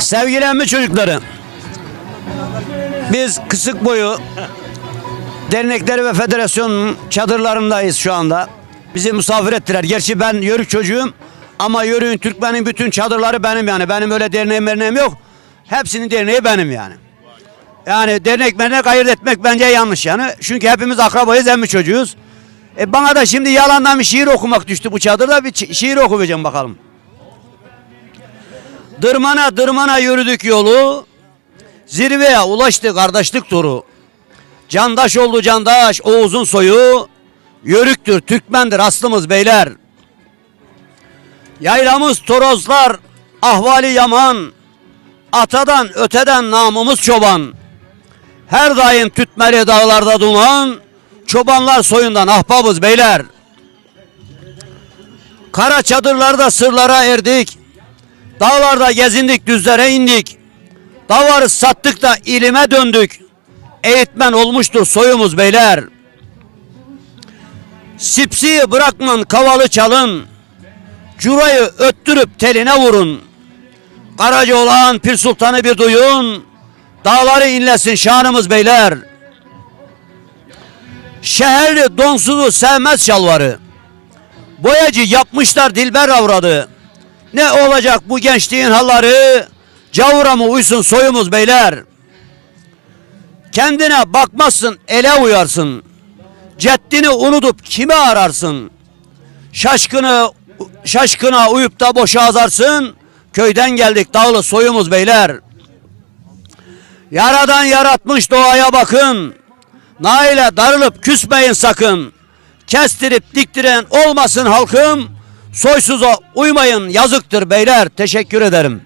Sevgili emmi çocukları, biz Kısık Boyu dernekleri ve federasyonun çadırlarındayız şu anda. Bizi misafir ettiler. Gerçi ben Yörük çocuğum ama Yörük'ün, Türkmen'in bütün çadırları benim yani. Benim öyle derneğim yok. Hepsinin derneği benim yani. Yani dernek ayırt etmek bence yanlış yani. Çünkü hepimiz akrabayız, emmi çocuğuz. Bana da şimdi yalandan bir şiir okumak düştü bu çadırda. Bir şiir okuyacağım bakalım. Dırmana dırmana yürüdük yolu, zirveye ulaştı kardeşlik turu. Candaş oldu candaş Oğuz'un soyu, Yörüktür, Türkmendir aslımız beyler. Yaylamız torozlar, ahvali yaman, atadan öteden namımız çoban. Her daim tütmeli dağlarda duman, çobanlar soyundan ahbabız beyler. Kara çadırlarda sırlara erdik, dağlarda gezindik, düzlere indik. Davarı sattık da ilime döndük. Eğitmen olmuştur soyumuz beyler. Sipsiyi bırakman kavalı çalın. Curayı öttürüp teline vurun. Karaca olan Pir Sultan'ı bir duyun. Dağları inlesin şanımız beyler. Şehirli donsuzu sevmez şalvarı. Boyacı yapmışlar dilber avradı. Ne olacak bu gençliğin halları? Cavura mı uysun soyumuz beyler? Kendine bakmazsın ele uyarsın. Ceddini unutup kimi ararsın? Şaşkına uyup da boşa azarsın. Köyden geldik dağlı soyumuz beyler. Yaradan yaratmış doğaya bakın. Naile darılıp küsmeyin sakın. Kestirip diktiren olmasın halkım. Soysuza uymayın yazıktır beyler. Teşekkür ederim.